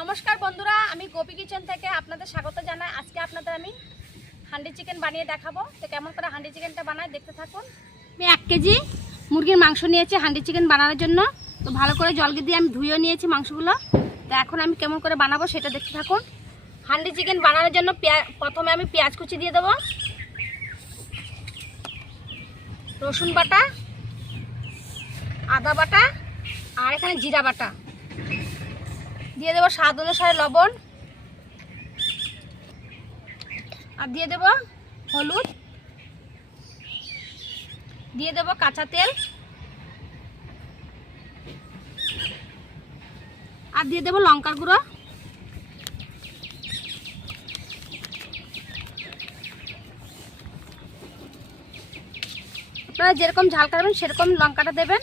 নমস্কার বন্ধুরা, আমি গোপী কিচেন থেকে আপনাদের স্বাগত জানাই। আজকে আপনাদের আমি হান্ডি চিকেন বানিয়ে দেখাবো। তো কেমন করে হান্ডি চিকেনটা বানাই দেখতে থাকুন। আমি 1 কেজি মুরগির মাংস নিয়েছি হান্ডি চিকেন বানানোর জন্য। তো ভালো করে জল দিয়ে আমি ধুয়ে নিয়েছি মাংসগুলো। তো এখন আমি কেমন করে বানাবো সেটা দেখতে থাকুন। হান্ডি চিকেন বানানোর জন্য প্রথমে আমি পেঁয়াজ কুচি দিয়ে দেবো, রসুন বাটা, আদা বাটা আর এখানে জিরা বাটা দিয়ে দেবো, স্বাদ অনুসারে লবণ আর দিয়ে দেবো হলুদ, দিয়ে দেবো কাঁচা তেল আর দিয়ে দেবো লঙ্কার গুঁড়ো। আপনারা যেরকম ঝাল খাবেন সেরকম লঙ্কাটা দেবেন।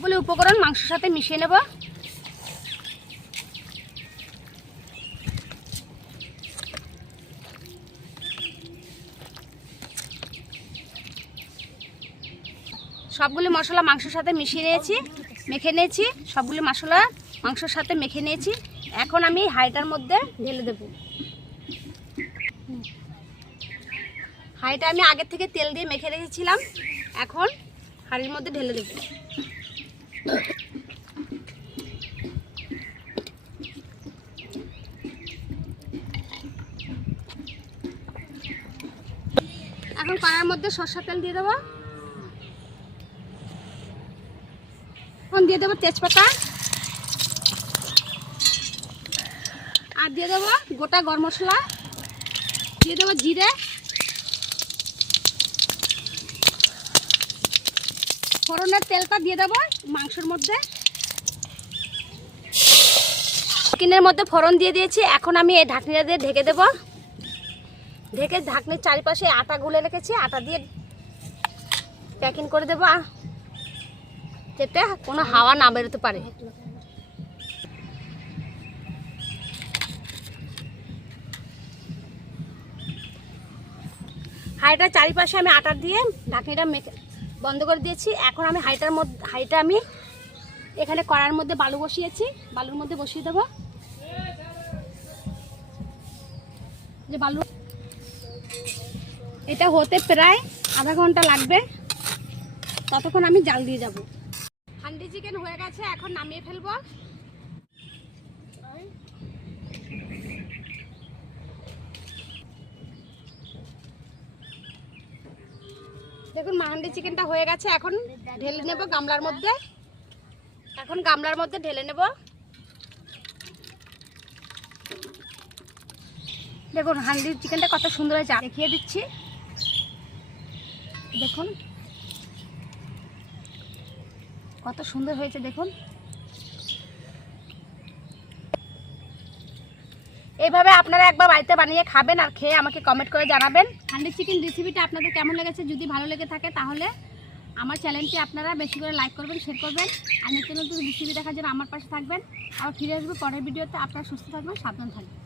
বলে উপকরণ মাংসের সাথে মিশিয়ে নেব। সবগুলি মশলা মাংসের সাথে মিশিয়ে নিয়েছি, মেখে নিয়েছি। সবগুলি মশলা মাংসের সাথে মেখে নিয়েছি। এখন আমি হাঁড়িটার মধ্যে ঢেলে দেব। হাঁড়িটা আমি আগে থেকে তেল দিয়ে মেখে রেখেছিলাম, এখন হাঁড়ির মধ্যে ঢেলে দেব। এখন কড়াইয়ের মধ্যে সরষের তেল দিয়ে দেবো। এখন দিয়ে দেবো তেজপাতা আর দিয়ে দেবো গোটা গরম মশলা, দিয়ে দেবো জিরে, ফোড়নের তেলটা দিয়ে দেবো মাংসের মধ্যে। চিকেনের মধ্যে ফোড়ন দিয়ে দিয়েছি। এখন আমি এই ঢাকনিটা দিয়ে ঢেকে দেবো। ঢেকে ঢাকনির চারিপাশে আটা গুলে রেখেছি, আটা দিয়ে প্যাকিং করে দেবো যাতে কোনো হাওয়া না বেরোতে পারে। হাঁড়িটার চারিপাশে আমি আটা দিয়ে ঢাকনিটা বন্ধ করে দিয়েছি। এখন আমি হাঁড়িটা আমি এখানে কড়াইয়ের মধ্যে বালু বসিয়েছি, বালুর মধ্যে বসিয়ে দেবো। যে বালু এটা হতে প্রায় আধা ঘন্টা লাগবে, ততক্ষণ আমি জাল দিয়ে যাব। হান্ডি চিকেন হয়ে গেছে, এখন নামিয়ে ফেলবো। দেখুন হান্ডি চিকেনটা হয়ে গেছে। এখন ঢেলে নেব গামলার মধ্যে। এখন গামলার মধ্যে ঢেলে নেব। দেখুন হান্ডি চিকেনটা কত সুন্দর হয়েছে, দেখিয়ে দিচ্ছি। দেখুন কত সুন্দর হয়েছে, দেখুন। এইভাবে আপনারা একবার বাড়িতে বানিয়ে খাবেন আর খেয়ে আমাকে কমেন্ট করে জানাবেন হান্ডি চিকেন রেসিপিটা আপনাদের কেমন লেগেছে। যদি ভালো লেগে থাকে তাহলে আমার চ্যানেলটি আপনারা বেশি করে লাইক করবেন, শেয়ার করবেন আর নিত্য নতুন রেসিপি দেখার জন্য আমার পাশে থাকবেন। আবার ফিরে আসবো পরের ভিডিওতে। আপনারা সুস্থ থাকবেন, সাবধান থাকবেন।